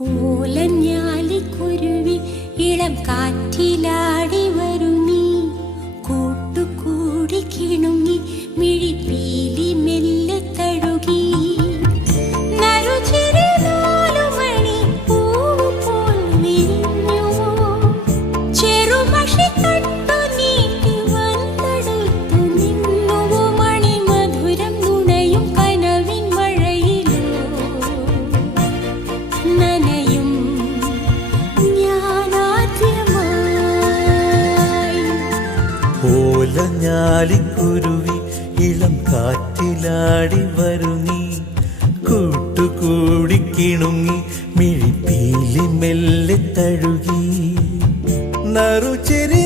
ഓലഞ്ഞാലിക്കുരുവി ഇളം കാറ്റിലാടി വരും നീ, കൂട്ടുകൂടി കിണുങ്ങി മിഴിപ്പീലി മെല്ലെ തഴുകി. നറുചിരി നാലുമണി പൂവ് പോൽ വിരിഞ്ഞുവോ, ചെറുമഷി തട്ടു നീട്ടി വന്നെടുത്തു നിന്നുവോ, മണിമധുരം നുണയും കനവിൻ മഴയിലോ നനയും ഞാനാദ്യമായി. ഓലഞ്ഞാലിക്കുരുവി ഇളം കാറ്റിലാടി വരും നീ, കൂട്ടുകൂടി കിണുങ്ങി മിഴിപ്പീലി മെല്ലെ തഴുകി. നറുചെരി